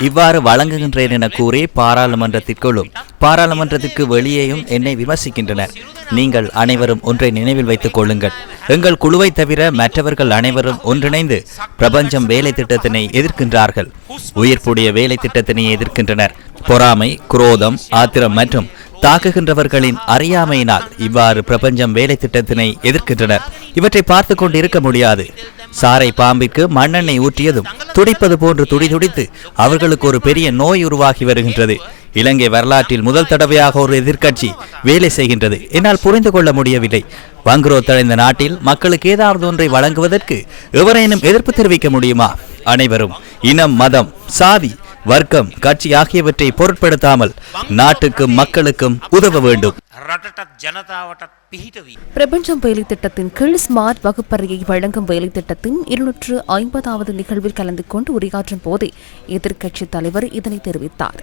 இவ்வாறு வழங்குகின்றேன் என கூறி பாராளுமன்றத்திற்குள்ளும் பாராளுமன்றத்திற்கு வெளியேயும் என்னை விமர்சிக்கின்றனர். நீங்கள் அனைவரும் ஒன்றை நினைவில் வைத்துக் கொள்ளுங்கள். எங்கள் குழுவை தவிர மற்றவர்கள் அனைவரும் ஒன்றிணைந்து பிரபஞ்சம் வேலை திட்டத்தினை எதிர்க்கின்றார்கள். உயிர்ப்புடைய வேலை திட்டத்தினை எதிர்க்கின்றனர். பொறாமை குரோதம் ஆத்திரம் மற்றும் தாக்குகின்றவர்களின் அறியாமையினால் இவ்வாறு பிரபஞ்சம் வேலை திட்டத்தினை எதிர்க்கின்றனர். இவற்றை பார்த்து கொண்டு இருக்க முடியாது. சாரை பாம்பிற்கு மண்ணெண்ணெய் ஊற்றியதும் துடிப்பது போன்று துடி துடித்து அவர்களுக்கு ஒரு பெரிய நோய் உருவாகி வருகின்றது. இலங்கை வரலாற்றில் முதல் தடவையாக ஒரு எதிர்க்கட்சி வேலை செய்கின்றது. என்னால் புரிந்து கொள்ள முடியவில்லை. வங்குரோத்தடைந்த நாட்டில் மக்களுக்கு ஏதாவது ஒன்றை வழங்குவதற்கு எவரேனும் எதிர்ப்பு தெரிவிக்க முடியுமா? அனைவரும் இனம் மதம் சாதி வர்க்கம் கட்சி ஆகியவற்றை பொருட்படுத்தாமல் நாட்டுக்கும் மக்களுக்கும் உதவ வேண்டும். பிரபஞ்சம் வேலை திட்டத்தின் கீழ் ஸ்மார்ட் வகுப்பறையை வழங்கும் வேலை திட்டத்தின் இருநூற்று ஐம்பதாவது நிகழ்வில் கலந்து கொண்டு உரையாற்றும் போதே எதிர்க்கட்சி தலைவர் இதனை தெரிவித்தார்.